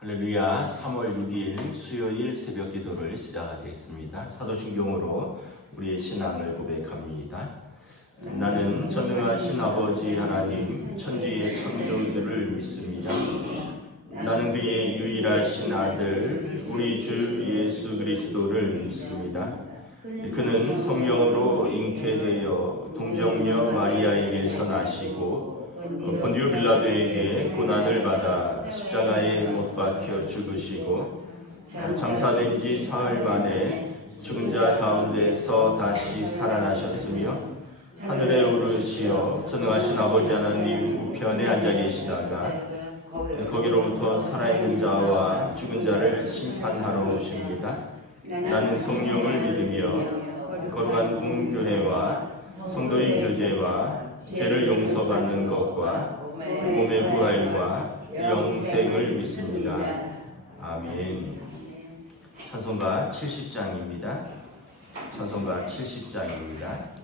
할렐루야. 3월 6일 수요일 새벽 기도를 시작하겠습니다. 사도신경으로 우리의 신앙을 고백합니다. 나는 전능하신 아버지 하나님 천지의 창조주를 믿습니다. 나는 그의 유일하신 아들 우리 주 예수 그리스도를 믿습니다. 그는 성령으로 잉태되어 동정녀 마리아에게서 나시고 본디오 빌라도에게 고난을 받아 십자가에 못 박혀 죽으시고 장사된 지 사흘 만에 죽은 자 가운데서 다시 살아나셨으며 하늘에 오르시어 전능하신 아버지 하나님 우편에 앉아 계시다가 거기로부터 살아있는 자와 죽은 자를 심판하러 오십니다. 나는 성령을 믿으며 거룩한 공교회와 성도의 교제와 죄를 용서받는 것과 몸의 부활과 영생을 믿습니다. 아멘. 찬송가 70장입니다. 찬송가 70장입니다.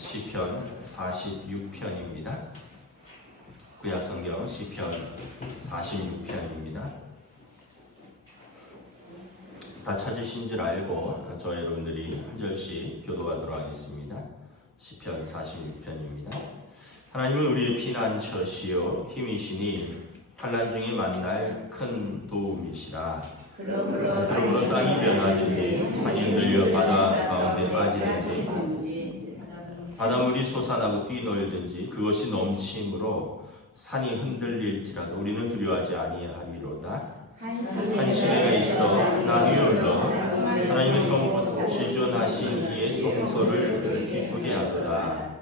시편 46편입니다. 구약성경 시편 46편입니다. 다 찾으신 줄 알고 저 여러분들이 한 절씩 교도하도록 하겠습니다. 시편 46편입니다. 하나님은 우리의 피난처시요 힘이시니 환난 중에 만날 큰 도움이시라. 그러므로 땅이 변하든지 산이 흔들려 바다 가운데 빠지든지 바닷물이 솟아나고 뛰놀든지 그것이 넘침으로 산이 흔들릴지라도 우리는 두려워하지 아니하리로다. 한 시내가 있어 나 위올러 하나님의 성 지존하신 이의 성소를 기쁘게 하도다.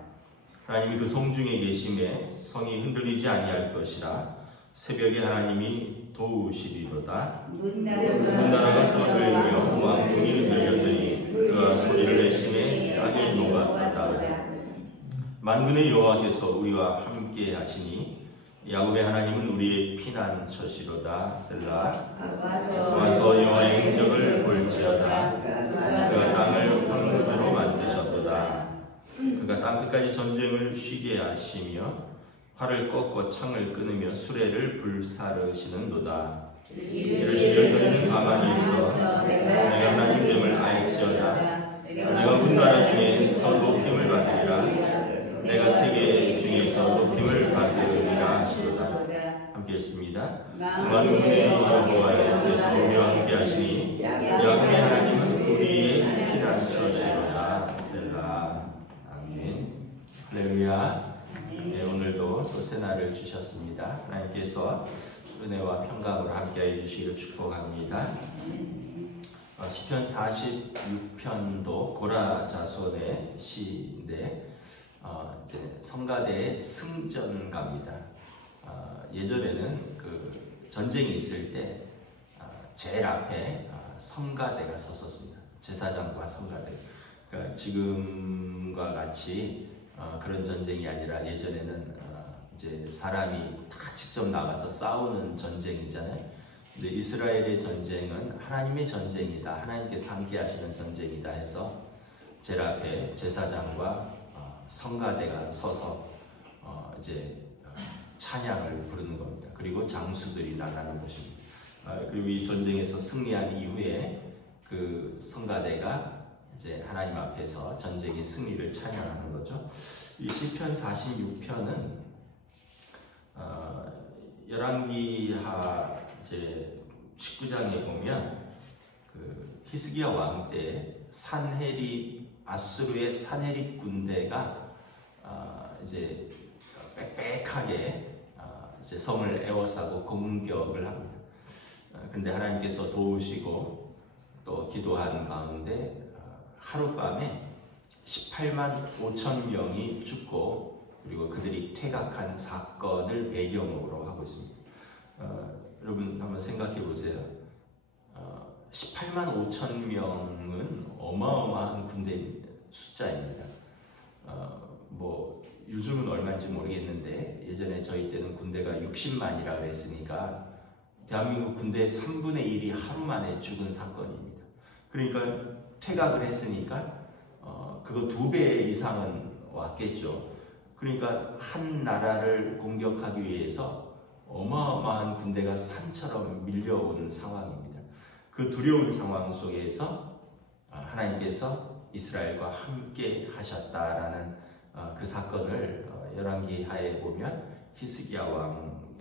하나님이 그 성중에 계심에 성이 흔들리지 아니할 것이라. 새벽에 하나님이 도우시리로다. 문나라가 떠들며 왕궁이 흔들렸더니 그가 소리를 내심에 땅이 녹았다. 만군의 여호와께서 우리와 함께 하시니 야곱의 하나님은 우리의 피난처시로다. 셀라. 와서 여호와의 행적을 볼지어다. 그가 땅을 황무지로 만드셨도다. 그가 땅끝까지 전쟁을 쉬게 하시며 활을 꺾고 창을 끊으며 수레를 불사르시는도다. 이르시기를 너희는 가만히 있어 내가 하나님 됨을 알지어다. 있습니다. 만군의 여호와께서 우리와 함께 하시니 야곱의 하나님은 우리의 피난처시로다. 셀라. 아멘. 할렐루야. 네, 오늘도 또 새날을 주셨습니다. 하나님께서 은혜와 평강으로 함께해 주시기를 축복합니다. 시편 46편도 고라 자손의 시인데 이제 성가대의 승전가입니다. 예전에는 그 전쟁이 있을 때 제일 앞에 성가대가 섰었습니다. 제사장과 성가대. 그러니까 지금과 같이 그런 전쟁이 아니라 예전에는 이제 사람이 다 직접 나가서 싸우는 전쟁이잖아요. 근데 이스라엘의 전쟁은 하나님의 전쟁이다. 하나님께서 함께 하시는 전쟁이다 해서 제일 앞에 제사장과 성가대가 서서 이제 찬양을 부르는 겁니다. 그리고 장수들이 나가는 것입니다. 그리고 이 전쟁에서 승리한 이후에 그 성가대가 이제 하나님 앞에서 전쟁의 승리를 찬양하는 거죠. 이 시편 46편은 열왕기하 이제 19장에 보면 그 히스기야 왕 때 아수르의 산헤립 군대가 이제 빽빽하게 이제 성을 에워싸고 공격을 합니다. 그런데 하나님께서 도우시고 또 기도한 가운데 하룻밤에 18만 5천 명이 죽고 그리고 그들이 퇴각한 사건을 배경으로 하고 있습니다. 여러분 한번 생각해 보세요. 18만 5천 명은 어마어마한 군대 숫자입니다. 뭐 요즘은 얼마인지 모르겠는데 예전에 저희 때는 군대가 60만이라 그랬으니까 대한민국 군대의 3분의 1이 하루 만에 죽은 사건입니다. 그러니까 퇴각을 했으니까 그거 2배 이상은 왔겠죠. 그러니까 한 나라를 공격하기 위해서 어마어마한 군대가 산처럼 밀려오는 상황입니다. 그 두려운 상황 속에서 하나님께서 이스라엘과 함께 하셨다라는 그 사건을 열왕기하에 보면 히스기야 왕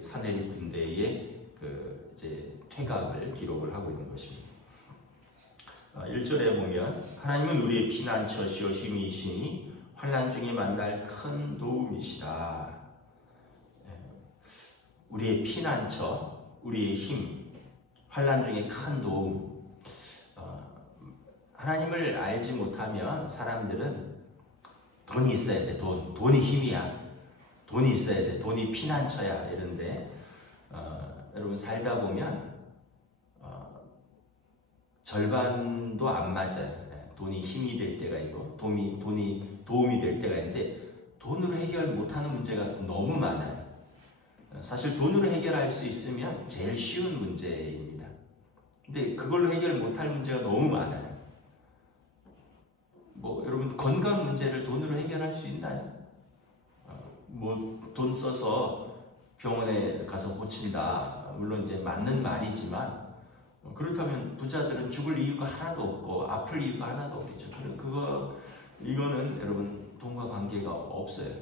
산헤립 군대의 그 이제 퇴각을 기록을 하고 있는 것입니다. 1절에 보면 하나님은 우리의 피난처시오 힘이시니 환난 중에 만날 큰 도움이시라. 우리의 피난처, 우리의 힘, 환난 중에 큰 도움. 하나님을 알지 못하면 사람들은 돈이 있어야 돼. 돈이 힘이야. 돈이 있어야 돼. 돈이 피난처야. 이런데 여러분 살다 보면 절반도 안 맞아요. 돈이 힘이 될 때가 있고 돈이 도움이 될 때가 있는데 돈으로 해결 못하는 문제가 너무 많아요. 사실 돈으로 해결할 수 있으면 제일 쉬운 문제입니다. 근데 그걸로 해결 못할 문제가 너무 많아요. 뭐 여러분 건강 문제를 돈으로 해결할 수 있나요? 뭐 돈 써서 병원에 가서 고친다. 물론 이제 맞는 말이지만 그렇다면 부자들은 죽을 이유가 하나도 없고 아플 이유가 하나도 없겠죠. 이거는 여러분 돈과 관계가 없어요.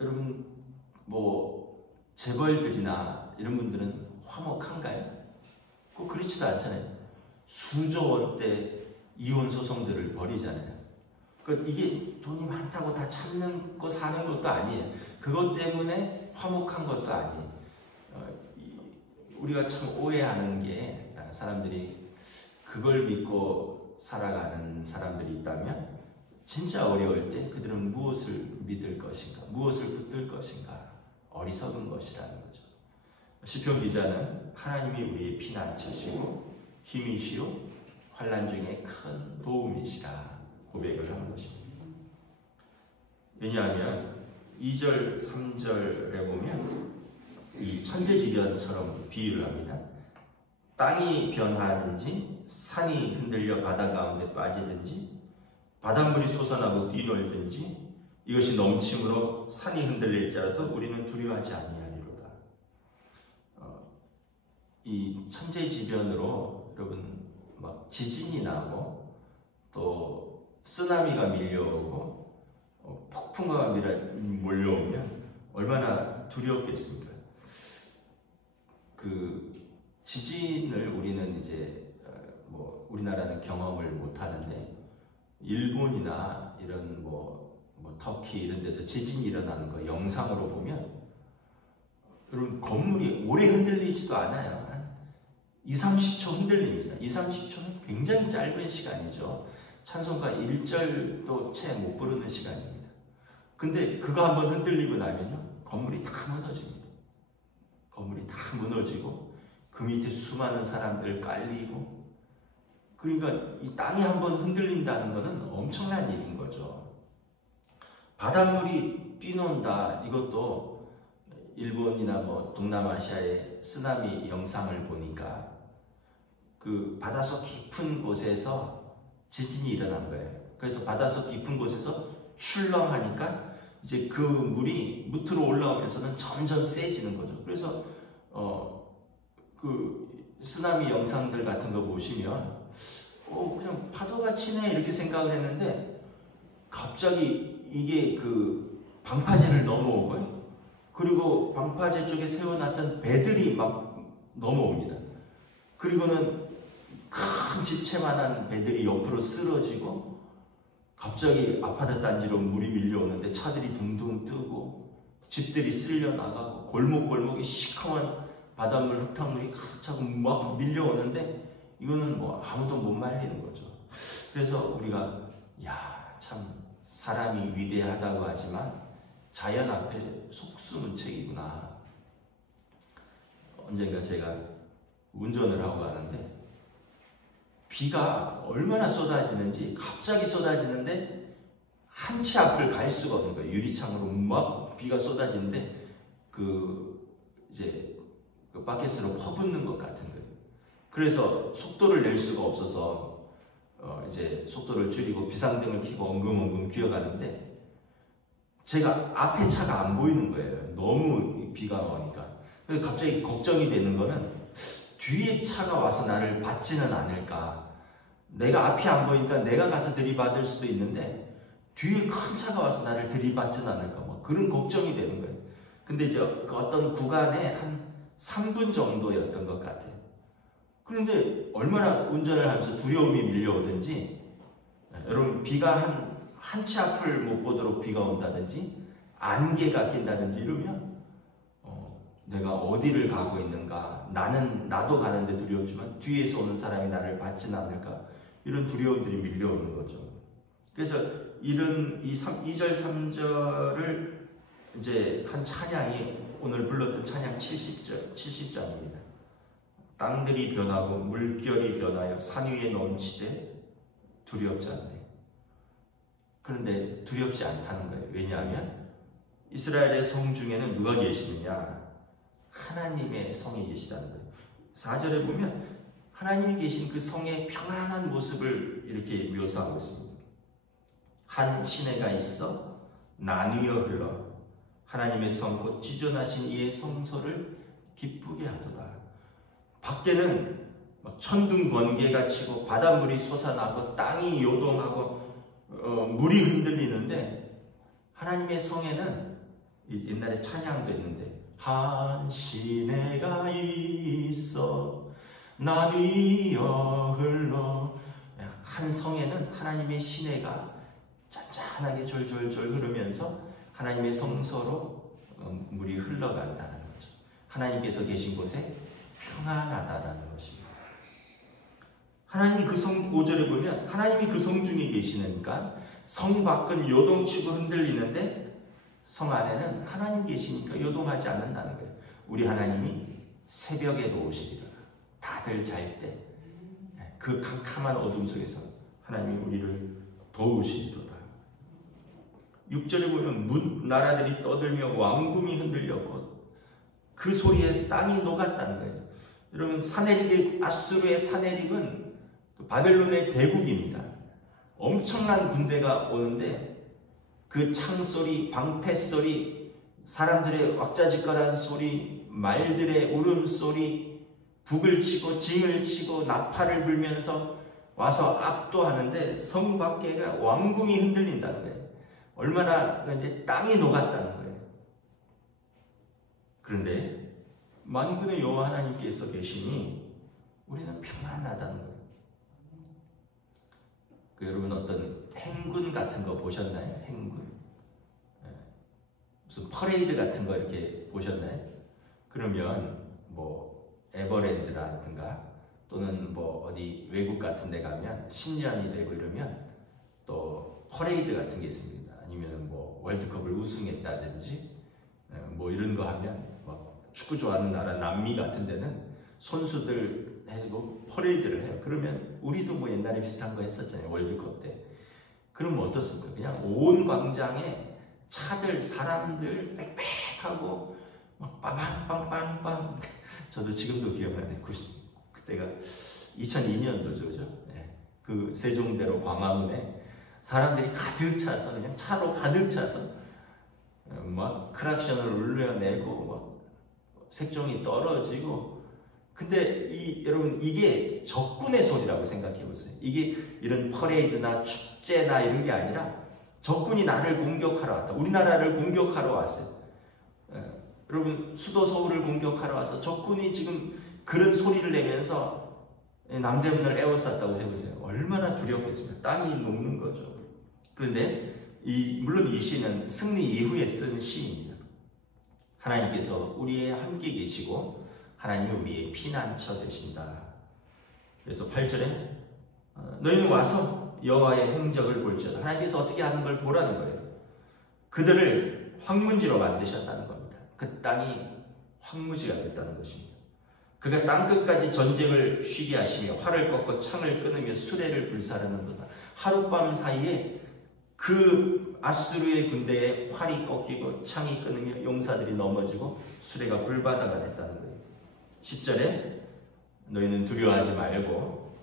여러분 뭐 재벌들이나 이런 분들은 화목한가요? 꼭 그렇지도 않잖아요. 수조 원대 이혼 소송들을 벌이잖아요. 그러니까 이게 돈이 많다고 다 참는 거 사는 것도 아니에요. 그것 때문에 화목한 것도 아니에요. 우리가 참 오해하는 게 사람들이 그걸 믿고 살아가는 사람들이 있다면 진짜 어려울 때 그들은 무엇을 믿을 것인가, 무엇을 붙들 것인가 어리석은 것이라는 거죠. 시편 기자는 하나님이 우리의 피난처시고 힘이시요 환난 중에 큰 도움이시라 고백을 하는 것입니다. 왜냐하면 2절, 3절에 보면 이 천재지변처럼 비유를 합니다. 땅이 변하든지 산이 흔들려 바다 가운데 빠지든지 바닷물이 솟아나고 뛰놀든지 이것이 넘침으로 산이 흔들릴지라도 우리는 두려워하지 아니하리로다. 이 천재지변으로 여러분 막 지진이 나고 또 쓰나미가 밀려오고 폭풍우가 몰려오면 얼마나 얼마나 두렵겠습니까? 그 지진을 우리는 이제 뭐 우리나라는 경험을 못 하는데 일본이나 이런 뭐 터키 이런 데서 지진이 일어나는 거 영상으로 보면 여러분 건물이 오래 흔들리지도 않아요. 한 2, 30초 흔들립니다. 2, 30초는 굉장히 짧은 시간이죠. 찬송가 1절도 채 못 부르는 시간입니다. 근데 그거 한번 흔들리고 나면요 건물이 다 무너집니다. 건물이 다 무너지고 그 밑에 수많은 사람들 깔리고, 그러니까 이 땅이 한번 흔들린다는 것은 엄청난 일인 거죠. 바닷물이 뛰논다, 이것도 일본이나 뭐 동남아시아의 쓰나미 영상을 보니까 그 바닷속 깊은 곳에서 지진이 일어난 거예요. 그래서 바닷속 깊은 곳에서 출렁하니까 이제 그 물이 밑으로 올라오면서는 점점 세지는 거죠. 그래서 그 쓰나미 영상들 같은 거 보시면 그냥 파도가 치네 이렇게 생각을 했는데 갑자기 이게 그 방파제를 넘어오고요. 그리고 방파제 쪽에 세워놨던 배들이 막 넘어옵니다. 그리고는 큰 집채만한 배들이 옆으로 쓰러지고 갑자기 아파트 단지로 물이 밀려오는데 차들이 둥둥 뜨고 집들이 쓸려 나가고 골목골목에 시커먼 바닷물 흙탕물이 가득 차고 막 밀려오는데 이거는 뭐 아무도 못 말리는 거죠. 그래서 우리가 참 사람이 위대하다고 하지만 자연 앞에 속수무책이구나. 언젠가 제가 운전을 하고 가는데 비가 얼마나 쏟아지는지 갑자기 쏟아지는데 한 치 앞을 갈 수가 없는 거예요. 유리창으로 막 비가 쏟아지는데 이제 그 바켓으로 퍼붓는 것 같은 거예요. 그래서 속도를 낼 수가 없어서 이제 속도를 줄이고 비상등을 켜고 엉금엉금 기어가는데 제가 앞에 차가 안 보이는 거예요. 너무 비가 오니까. 그래서 갑자기 걱정이 되는 거는 뒤에 차가 와서 나를 받지는 않을까. 내가 앞이 안 보이니까 내가 가서 들이받을 수도 있는데 뒤에 큰 차가 와서 나를 들이받지는 않을까. 뭐 그런 걱정이 되는 거예요. 근데 이제 그 어떤 구간에 한 3분 정도였던 것 같아요. 그런데 얼마나 운전을 하면서 두려움이 밀려오든지, 여러분 비가 한 치 앞을 못 보도록 비가 온다든지 안개가 낀다든지 이러면 내가 어디를 가고 있는가, 나도 가는데 두렵지만 뒤에서 오는 사람이 나를 받지는 않을까, 이런 두려움들이 밀려오는 거죠. 그래서 이런 2절 3절을 이제 한 찬양이 오늘 불렀던 찬양 70장입니다. 땅들이 변하고 물결이 변하여 산 위에 넘치되 두렵지 않네. 그런데 두렵지 않다는 거예요. 왜냐하면 이스라엘의 성 중에는 누가 계시느냐? 하나님의 성이 계시다는 거예요. 4절에 보면 하나님이 계신 그 성의 평안한 모습을 이렇게 묘사하고 있습니다. 한 시내가 있어 나뉘어 흘러 하나님의 성 곧 지존하신 이의 성소를 기쁘게 하도다. 밖에는 천둥 번개가 치고 바닷물이 솟아나고 땅이 요동하고 물이 흔들리는데 하나님의 성에는 옛날에 찬양도 있는데 한 시내가 있어 나뉘어 흘러, 한 성에는 하나님의 시내가 짠짠하게 졸졸졸 흐르면서 하나님의 성소로 물이 흘러간다는 거죠. 하나님께서 계신 곳에 평안하다라는 것입니다. 하나님이 그 성 5절에 보면 하나님이 그 성 중에 계시니까 성 밖은 요동치고 흔들리는데 성 안에는 하나님 계시니까 요동하지 않는다는 거예요. 우리 하나님이 새벽에도 오시리라. 다들 잘 때 그 캄캄한 어둠 속에서 하나님이 우리를 도우시리로다. 6절에 보면 나라들이 떠들며 왕궁이 흔들렸고 그 소리에 땅이 녹았다는 거예요. 여러분 아수르의 사내립은 바벨론의 대국입니다. 엄청난 군대가 오는데 그 창소리, 방패소리, 사람들의 왁자지껄한 소리, 말들의 울음소리, 북을 치고 징을 치고 나팔을 불면서 와서 압도하는데 성 밖에가 왕궁이 흔들린다는 거예요. 얼마나 이제 땅이 녹았다는 거예요. 그런데 만군의 여호와 하나님께서 계시니 우리는 평안하다는 거예요. 여러분 어떤 행군 같은 거 보셨나요? 행군. 무슨 퍼레이드 같은 거 이렇게 보셨나요? 그러면 뭐 에버랜드라든가 또는 뭐 어디 외국 같은 데 가면 신년이 되고 이러면 또 퍼레이드 같은 게 있습니다. 아니면 뭐 월드컵을 우승했다든지 뭐 이런 거 하면 뭐 축구 좋아하는 나라 남미 같은 데는 선수들 해고 퍼레이드를 해요. 그러면 우리도 뭐 옛날에 비슷한 거 했었잖아요. 월드컵 때. 그러면 어떻습니까? 그냥 온 광장에 차들, 사람들 빽빽하고 막 빵빵빵빵. 저도 지금도 기억나네. 그때가 2002년도죠, 그죠? 네. 그 세종대로 광화문에 사람들이 가득 차서 그냥 차로 가득 차서 막 크락션을 울려내고 막 색종이 떨어지고. 근데 여러분 이게 적군의 소리라고 생각해 보세요. 이게 이런 퍼레이드나 축제나 이런 게 아니라 적군이 나를 공격하러 왔다. 우리나라를 공격하러 왔어요. 여러분 수도 서울을 공격하러 와서 적군이 지금 그런 소리를 내면서 남대문을 에워쌌다고 해보세요. 얼마나 두렵겠습니까? 땅이 녹는 거죠. 그런데 물론 이 시는 승리 이후에 쓴 시입니다. 하나님께서 우리의 함께 계시고 하나님이 우리의 피난처 되신다. 그래서 8절에 너희는 와서 여호와의 행적을 볼지어다. 하나님께서 어떻게 하는 걸 보라는 거예요. 그들을 황무지로 만드셨다는 겁니다. 그 땅이 황무지가 됐다는 것입니다. 그가 땅끝까지 전쟁을 쉬게 하시며 활을 꺾고 창을 끊으며 수레를 불사르는도다. 하룻밤 사이에 그 아수르의 군대에 활이 꺾이고 창이 끊으며 용사들이 넘어지고 수레가 불바다가 됐다는 거예요. 10절에 너희는 두려워하지 말고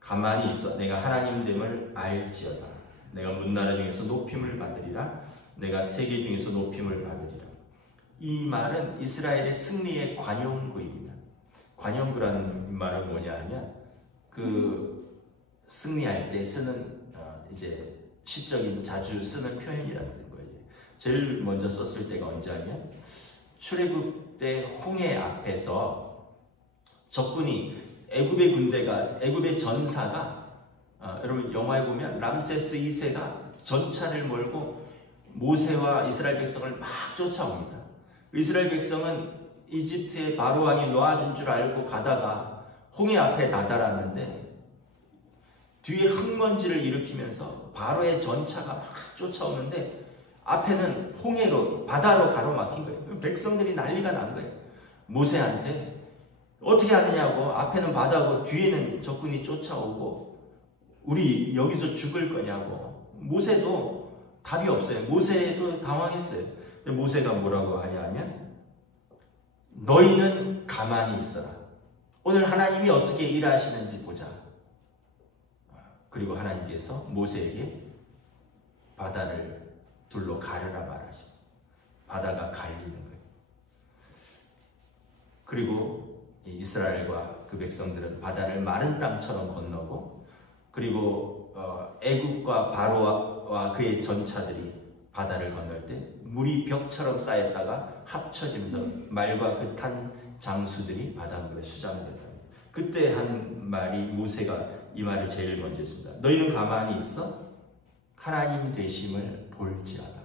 가만히 있어 내가 하나님됨을 알지어다. 내가 문나라 중에서 높임을 받으리라. 내가 세계 중에서 높임을 받으리라. 이 말은 이스라엘의 승리의 관용구입니다. 관용구라는 말은 뭐냐 하면 그 승리할 때 쓰는 이제 시적인 자주 쓰는 표현이라는 거예요. 제일 먼저 썼을 때가 언제 하면 출애굽 때 홍해 앞에서 적군이 애굽의 군대가 애굽의 전사가 여러분 영화에 보면 람세스 2세가 전차를 몰고 모세와 이스라엘 백성을 막 쫓아옵니다. 이스라엘 백성은 이집트의 바로 왕이 놓아준 줄 알고 가다가 홍해 앞에 다다랐는데 뒤에 흙먼지를 일으키면서 바로의 전차가 막 쫓아오는데 앞에는 홍해로 바다로 가로막힌 거예요. 백성들이 난리가 난 거예요. 모세한테 어떻게 하느냐고. 앞에는 바다고 뒤에는 적군이 쫓아오고 우리 여기서 죽을 거냐고. 모세도 답이 없어요. 모세도 당황했어요. 모세가 뭐라고 하냐면 너희는 가만히 있어라. 오늘 하나님이 어떻게 일하시는지 보자. 그리고 하나님께서 모세에게 바다를 둘로 가르라 말하시고 바다가 갈리는 거예요. 그리고 이스라엘과 그 백성들은 바다를 마른 땅처럼 건너고 그리고 애굽과 바로와 그의 전차들이 바다를 건널 때 물이 벽처럼 쌓였다가 합쳐지면서 말과 그 탄 장수들이 바닷물에 수장됐다. 그때 한 말이 모세가 이 말을 제일 먼저 했습니다. 너희는 가만히 있어 하나님 되심을 볼지어다.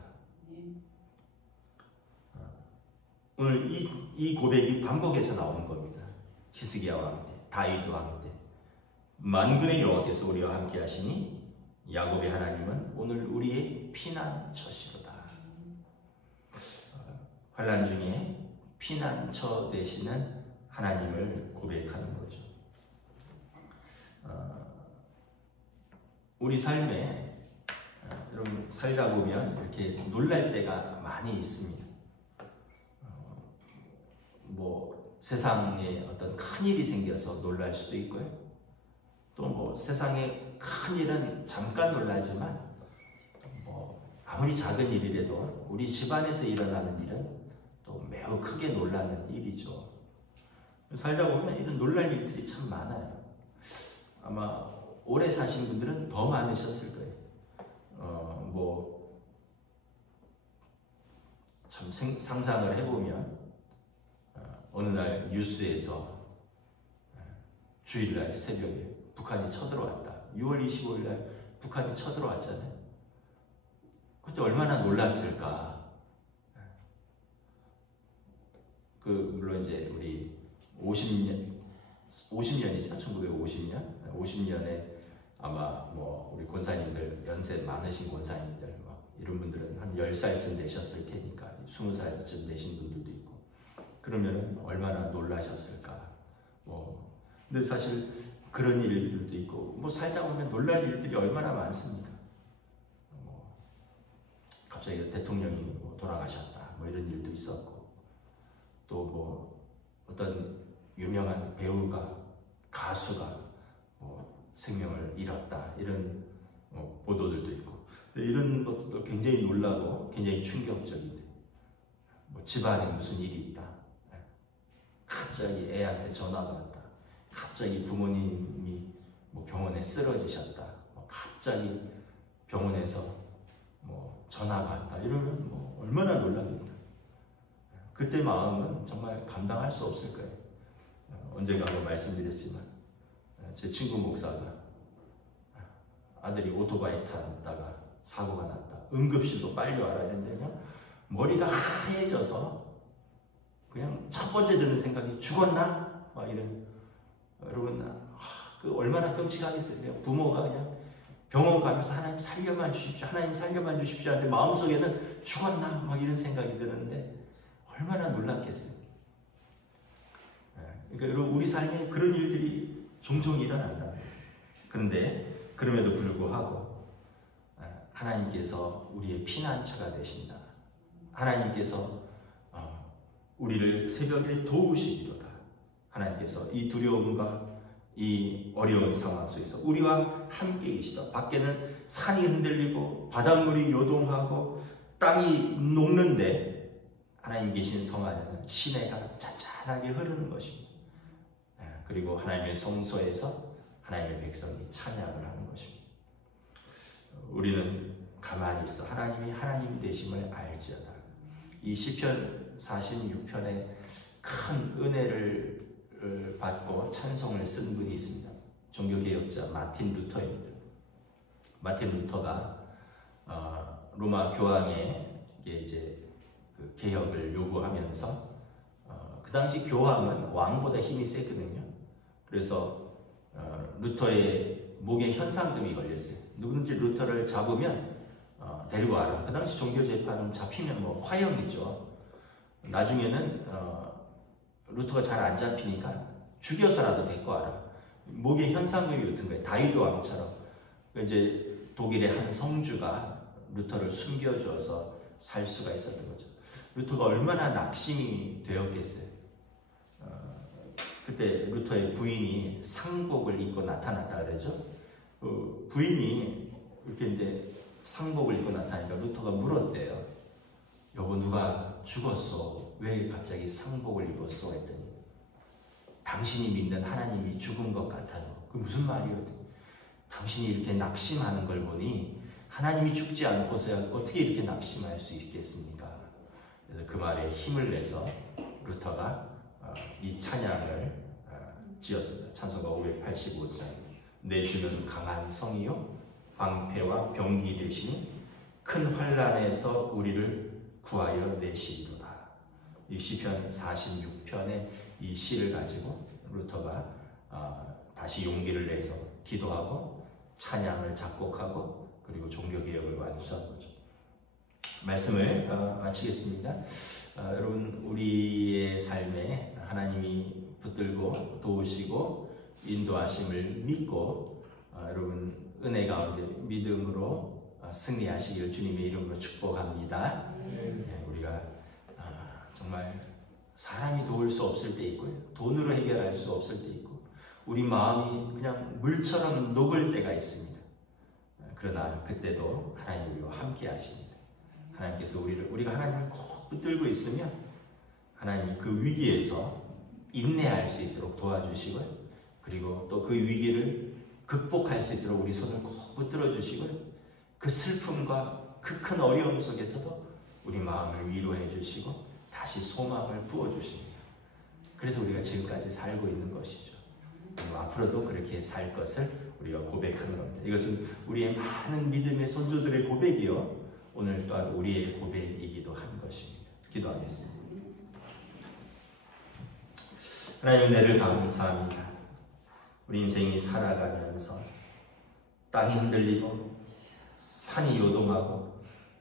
오늘 이 고백이 반복해서 나오는 겁니다. 히스기야 왕 때, 다윗 왕 때, 만군의 여호와께서 우리와 함께 하시니 야곱의 하나님은 오늘 우리의 피난처시로다. 환난 중에 피난처 되시는 하나님을 고백하는 거죠. 우리 삶에 여러분 살다 보면 이렇게 놀랄 때가 많이 있습니다. 뭐 세상에 어떤 큰 일이 생겨서 놀랄 수도 있고요. 또 뭐 세상에 큰 일은 잠깐 놀라지만 뭐 아무리 작은 일이라도 우리 집안에서 일어나는 일은 또 매우 크게 놀라는 일이죠. 살다 보면 이런 놀랄 일들이 참 많아요. 아마 오래 사신 분들은 더 많으셨을 거예요. 뭐 참 상상을 해보면 어느 날 뉴스에서 주일날 새벽에 북한이 쳐들어왔다. 6월 25일 날 북한이 쳐들어왔잖아요. 그때 얼마나 놀랐을까. 물론 이제 우리 50년이죠. 1950년. 50년에 아마 뭐 우리 권사님들, 연세 많으신 권사님들, 뭐 이런 분들은 한 10살쯤 되셨을 테니까, 20살쯤 되신 분들도 있고, 그러면은 얼마나 놀라셨을까. 근데 사실 그런 일들도 있고, 살다 보면 놀랄 일들이 얼마나 많습니까? 갑자기 대통령이 돌아가셨다, 이런 일도 있었고, 또 어떤 유명한 배우가, 가수가 생명을 잃었다, 이런 보도들도 있고, 이런 것도 굉장히 놀라고 굉장히 충격적인데, 집안에 무슨 일이 있다, 갑자기 애한테 전화가 왔다, 갑자기 부모님이 병원에 쓰러지셨다, 갑자기 병원에서 전화가 왔다, 이러면 얼마나 놀랍니까? 그때 마음은 정말 감당할 수 없을 거예요. 언젠가 말씀드렸지만, 제 친구 목사가 아들이 오토바이 타다가 사고가 났다, 응급실로 빨리 와라 이랬는데, 그냥 머리가 하얘져서 그냥 첫 번째 드는 생각이 죽었나? 이런. 여러분, 얼마나 끔찍하겠어요. 그냥 부모가 그냥 병원 가면서 하나님 살려만 주십시오, 하나님 살려만 주십시오 하는데 마음속에는 죽었나? 이런 생각이 드는데 얼마나 놀랐겠어요. 그러니까 여러분, 우리 삶에 그런 일들이 종종 일어난다. 그런데 그럼에도 불구하고 하나님께서 우리의 피난처가 되신다. 하나님께서 우리를 새벽에 도우시리로다. 하나님께서 이 두려움과 이 어려운 상황 속에서 우리와 함께 계시다. 밖에는 산이 흔들리고 바닷물이 요동하고 땅이 녹는데 하나님 계신 성 안에는 시내가 잔잔하게 흐르는 것입니다. 그리고 하나님의 성소에서 하나님의 백성이 찬양을 하는 것입니다. 우리는 가만히 있어 하나님이 하나님 되심을 알지어다. 이 시편 46편에 큰 은혜를 받고 찬송을 쓴 분이 있습니다. 종교개혁자 마틴 루터입니다. 마틴 루터가 로마 교황에 이제 그 개혁을 요구하면서 그 당시 교황은 왕보다 힘이 세거든요. 그래서 루터의 목에 현상금이 걸렸어요. 누구든지 루터를 잡으면 데리고 와라. 그 당시 종교 재판은 잡히면 화형이죠. 나중에는 루터가 잘 안 잡히니까 죽여서라도 데리고 와라. 목에 현상금이 붙은 거예요. 다윗 왕처럼. 이제 독일의 한 성주가 루터를 숨겨주어서 살 수가 있었던 거죠. 루터가 얼마나 낙심이 되었겠어요. 그때 루터의 부인이 상복을 입고 나타났다 그러죠. 부인이 이렇게 이제 상복을 입고 나타나니까 루터가 물었대요. 여보, 누가 죽었어? 왜 갑자기 상복을 입었어? 했더니 당신이 믿는 하나님이 죽은 것 같아요. 그 무슨 말이요? 당신이 이렇게 낙심하는 걸 보니 하나님이 죽지 않고서야 어떻게 이렇게 낙심할 수 있겠습니까? 그래서 그 말에 힘을 내서 루터가 이 찬양을 지었습니다. 찬송가 585장. 내 주는 강한 성이요 방패와 병기 되시니 큰 환난에서 우리를 구하여 내시리로다. 이 시편 46편의 이 시를 가지고 루터가 다시 용기를 내서 기도하고 찬양을 작곡하고 그리고 종교개혁을 완수한 거죠. 말씀을 마치겠습니다. 여러분, 우리의 삶에 하나님이 붙들고 도우시고 인도하심을 믿고 여러분 은혜 가운데 믿음으로 승리하시기를 주님의 이름으로 축복합니다. 우리가 정말 사람이 도울 수 없을 때 있고요, 돈으로 해결할 수 없을 때 있고, 우리 마음이 그냥 물처럼 녹을 때가 있습니다. 그러나 그때도 하나님 우리와 함께 하십니다. 하나님께서 우리가 하나님을 꼭 붙들고 있으면 하나님이 그 위기에서 인내할 수 있도록 도와주시고요, 그리고 또 그 위기를 극복할 수 있도록 우리 손을 꼭 붙들어 주시고요, 그 슬픔과 그 큰 어려움 속에서도 우리 마음을 위로해 주시고 다시 소망을 부어 주십니다. 그래서 우리가 지금까지 살고 있는 것이죠. 앞으로도 그렇게 살 것을 우리가 고백하는 겁니다. 이것은 우리의 많은 믿음의 선조들의 고백이요, 오늘 또한 우리의 고백이기도 한 것입니다. 기도하겠습니다. 하나님 은혜를 감사합니다. 우리 인생이 살아가면서 땅이 흔들리고 산이 요동하고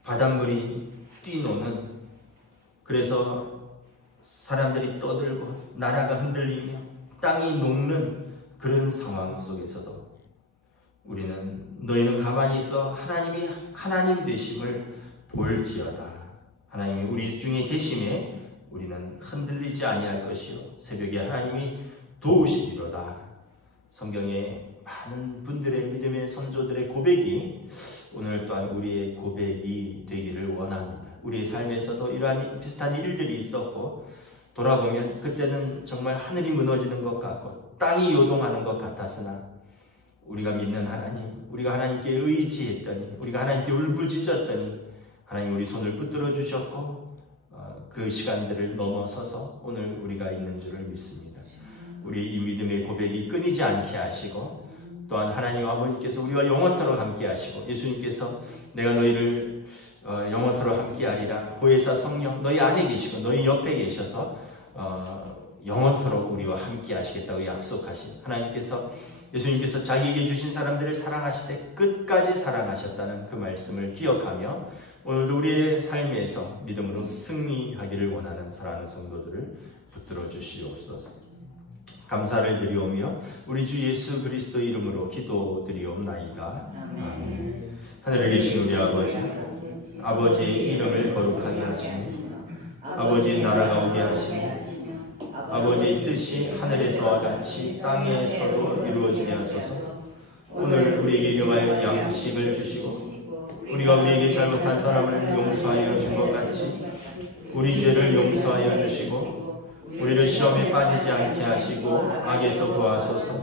바닷물이 뛰노는, 그래서 사람들이 떠들고 나라가 흔들리며 땅이 녹는 그런 상황 속에서도 우리는 너희는 가만히 있어 하나님이 하나님 되심을 볼지어다. 하나님이 우리 중에 계심에 우리는 흔들리지 아니할 것이요 새벽에 하나님이 도우시리로다. 성경에 많은 분들의 믿음의 선조들의 고백이 오늘 또한 우리의 고백이 되기를 원합니다. 우리의 삶에서도 이러한 비슷한 일들이 있었고, 돌아보면 그때는 정말 하늘이 무너지는 것 같고 땅이 요동하는 것 같았으나 우리가 믿는 하나님, 우리가 하나님께 의지했더니, 우리가 하나님께 울부짖었더니 하나님 우리 손을 붙들어 주셨고, 그 시간들을 넘어서서 오늘 우리가 있는 줄을 믿습니다. 우리 이 믿음의 고백이 끊이지 않게 하시고, 또한 하나님 아버지께서 우리와 영원토록 함께 하시고, 예수님께서 내가 너희를 영원토록 함께 하리라, 보혜사 성령 너희 안에 계시고 너희 옆에 계셔서 영원토록 우리와 함께 하시겠다고 약속하신 하나님께서, 예수님께서 자기에게 주신 사람들을 사랑하시되 끝까지 사랑하셨다는 그 말씀을 기억하며 오늘도 우리의 삶에서 믿음으로 승리하기를 원하는 사랑하는 성도들을 붙들어 주시옵소서. 감사를 드리오며 우리 주 예수 그리스도 이름으로 기도드리옵나이다. 아멘. 하늘에 계신 우리 아버지의 이름을 거룩하게 하시며 아버지의 나라가 오게 하시며 아버지의 뜻이 하늘에서와 같이 땅에서도 이루어지게 하소서. 오늘 우리에게 일용할 양식을 주시고 우리가 우리에게 잘못한 사람을 용서하여 준 것 같이 우리 죄를 용서하여 주시고 우리를 시험에 빠지지 않게 하시고 악에서 구하소서.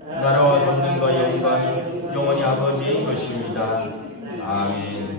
나라와 권능과 영광이 영원히 아버지의 것입니다. 아멘.